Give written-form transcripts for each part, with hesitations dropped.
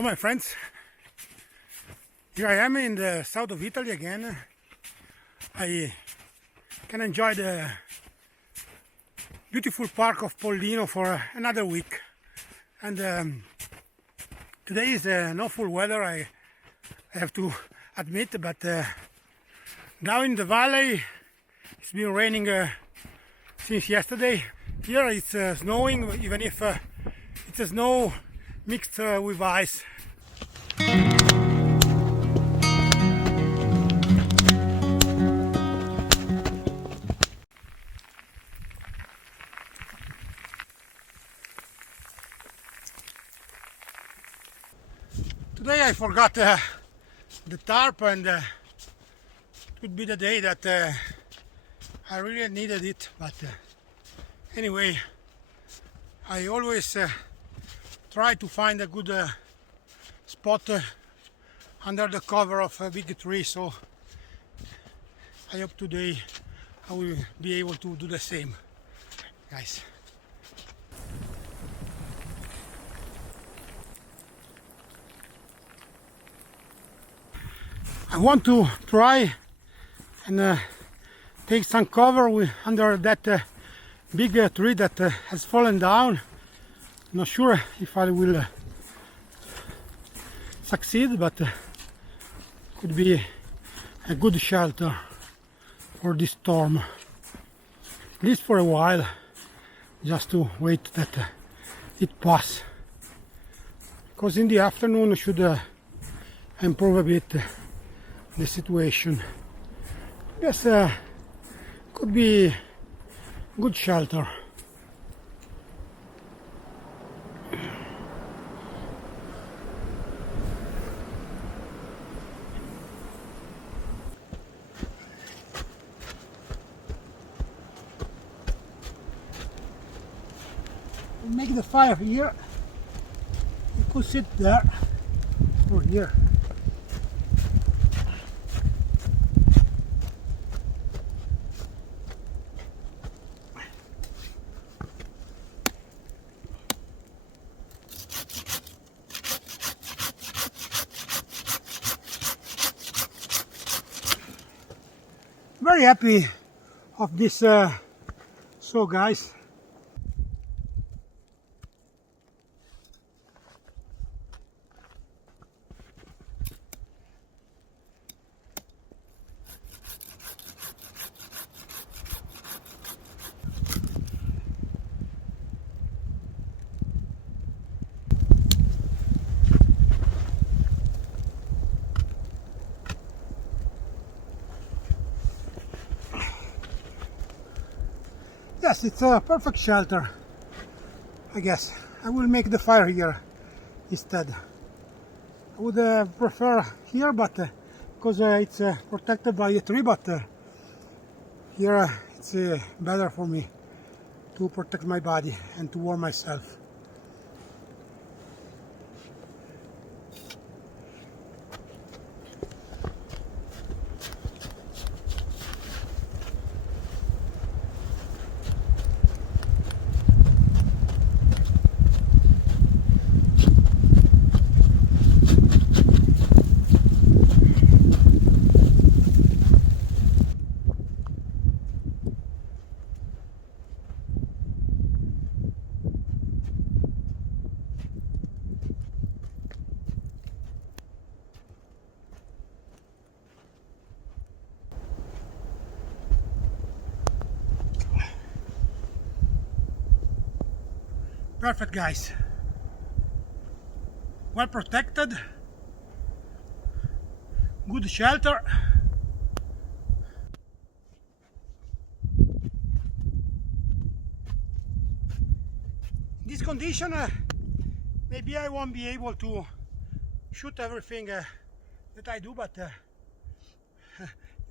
Hello my friends, here I am in the south of Italy again. I can enjoy the beautiful park of Pollino for another week, and today is no full weather, I have to admit, but down in the valley it's been raining since yesterday. Here it's snowing, even if it's a snow mixed with ice. Today I forgot the tarp, and it could be the day that I really needed it, but anyway, I always try to find a good spot under the cover of a big tree, so I hope today I will be able to do the same, guys. I want to try and take some cover under that big tree that has fallen down. Not sure if I will succeed, but could be a good shelter for this storm, at least for a while, just to wait that it pass, because in the afternoon should improve a bit the situation. Yes, could be good shelter. Make the fire here. You could sit there or here. Very happy of this saw, guys. Yes, it's a perfect shelter, I guess. I will make the fire here instead. I would prefer here, but because it's protected by a tree, but here it's better for me to protect my body and to warm myself. Perfect, guys. Well protected, good shelter. In this condition, maybe I won't be able to shoot everything that I do, but it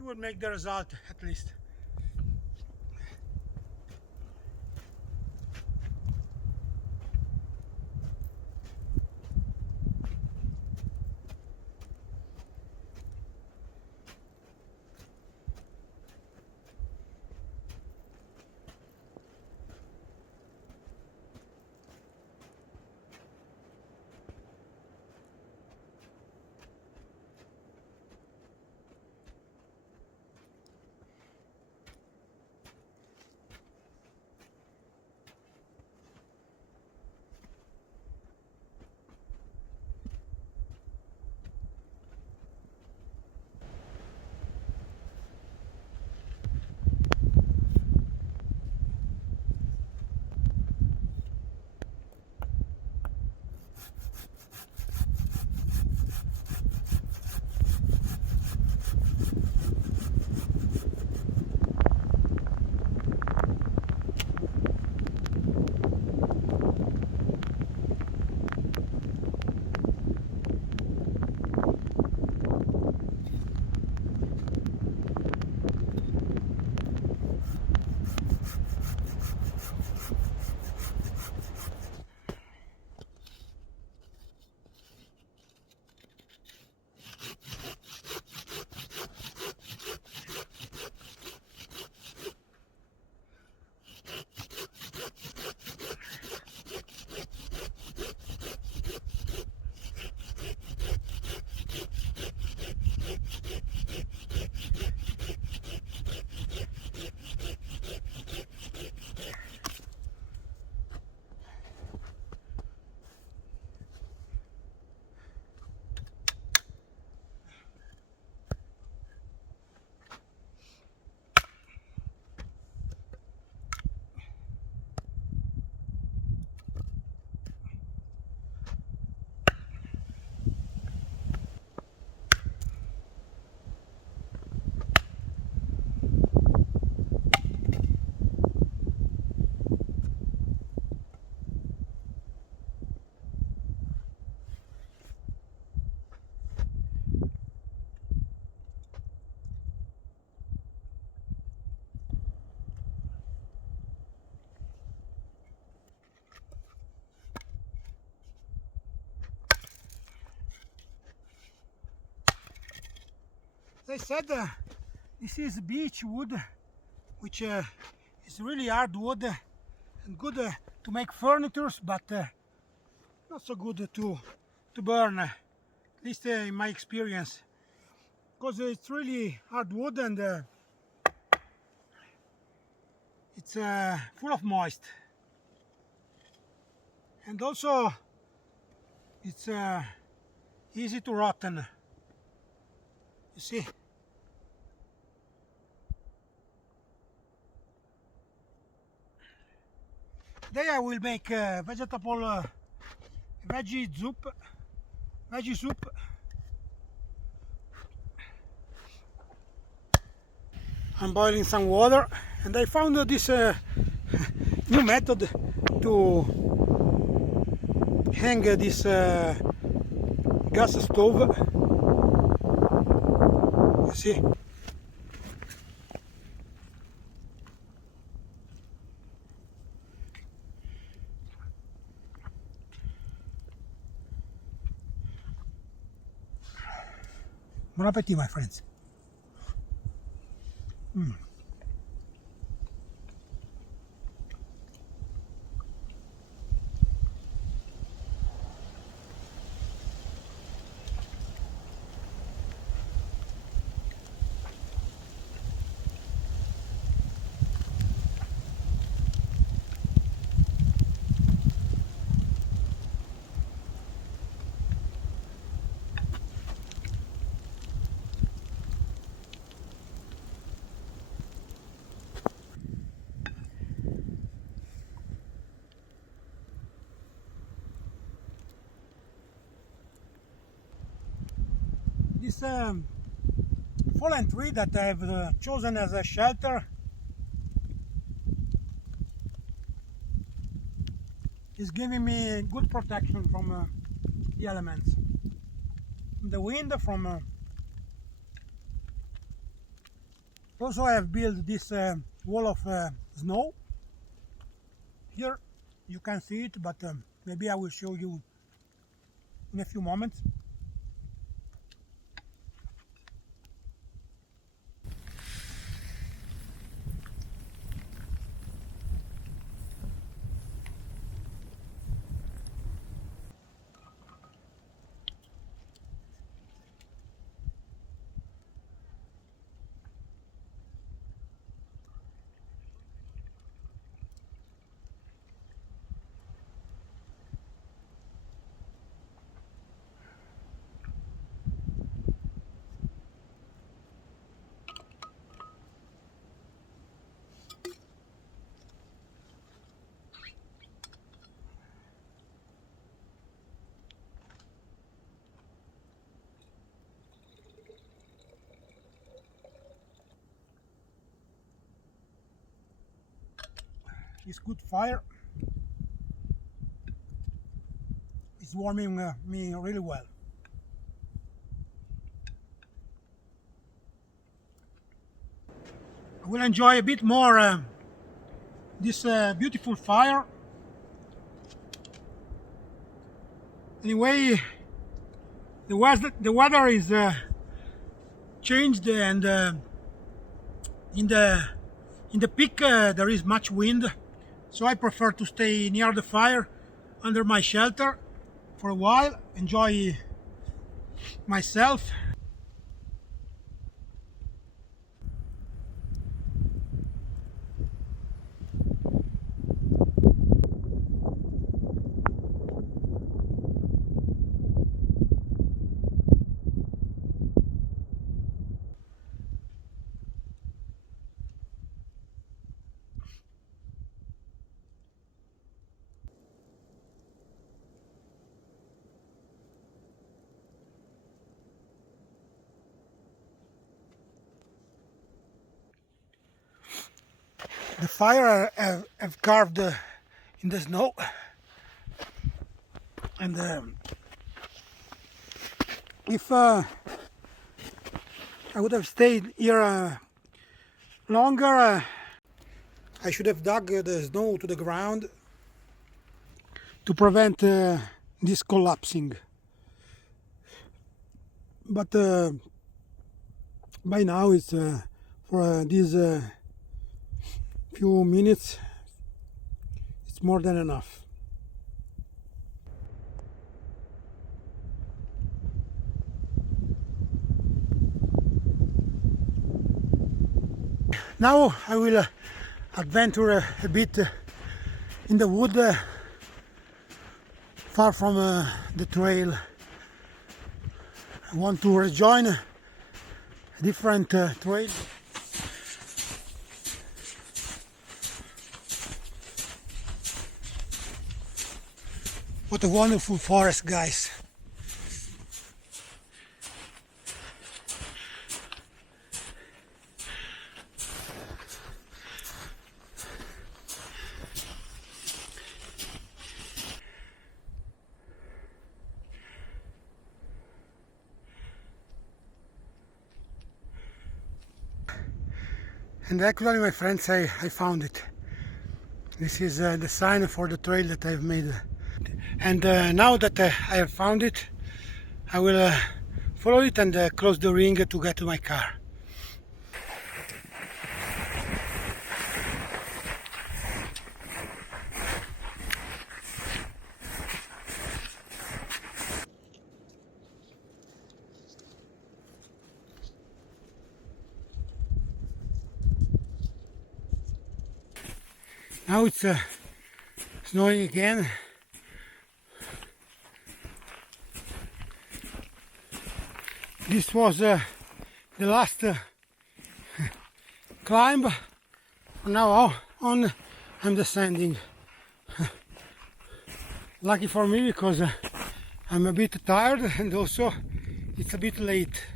will make the result at least. As I said, this is beech wood, which is really hard wood and good to make furniture, but not so good to burn, at least in my experience, because it's really hard wood and it's full of moist, and also it's easy to rotten. You see. Today I will make vegetable veggie soup. I'm boiling some water, and I found this new method to hang this gas stove. You see. Bon appetit, my friends. This fallen tree that I have chosen as a shelter is giving me good protection from the elements, from the wind, from also I have built this wall of snow. Here you can see it, but maybe I will show you in a few moments. This good fire is warming me really well. I will enjoy a bit more this beautiful fire. Anyway, the weather is changed, and in the peak there is much wind. So I prefer to stay near the fire, under my shelter, for a while, enjoy myself. The fire I've carved in the snow, and if I would have stayed here longer, I should have dug the snow to the ground to prevent this collapsing. But by now it's for these few minutes it's more than enough. Now I will adventure a bit in the wood, far from the trail. I want to rejoin a different trail. What a wonderful forest, guys. And actually, my friends, I found it. This is the sign for the trail that I've made. And now that I have found it, I will follow it and close the ring to get to my car. Now it's snowing again. This was the last climb. From now on I'm descending. Lucky for me, because I'm a bit tired and also it's a bit late.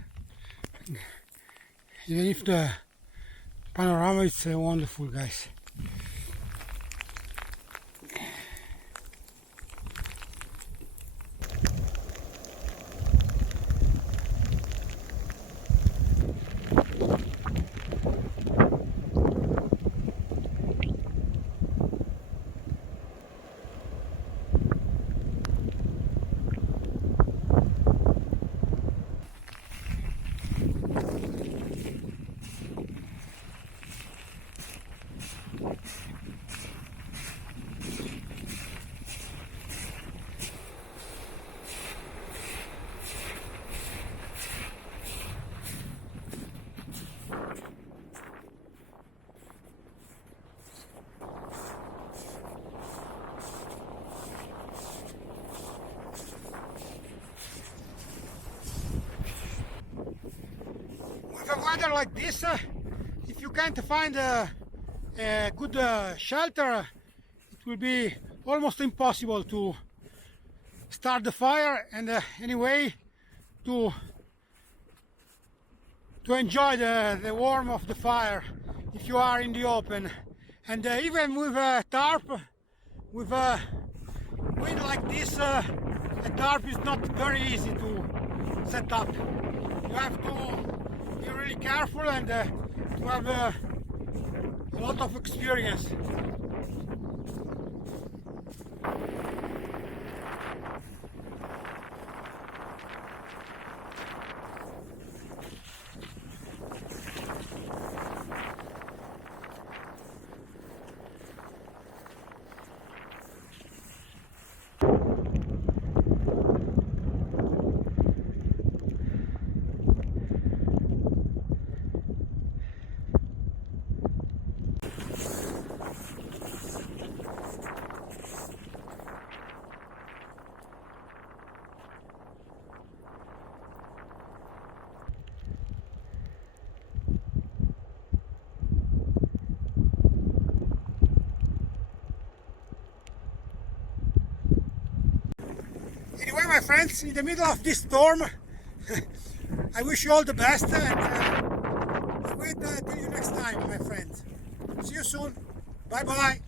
Even if the panorama is wonderful, guys. Weather like this, if you can't find a good shelter, it will be almost impossible to start the fire and anyway to enjoy the warmth of the fire if you are in the open. And even with a tarp, with a wind like this, a tarp is not very easy to set up. You have to be really careful and to have a lot of experience. Anyway, my friends, in the middle of this storm, I wish you all the best and wait till you next time, my friends. See you soon. Bye bye.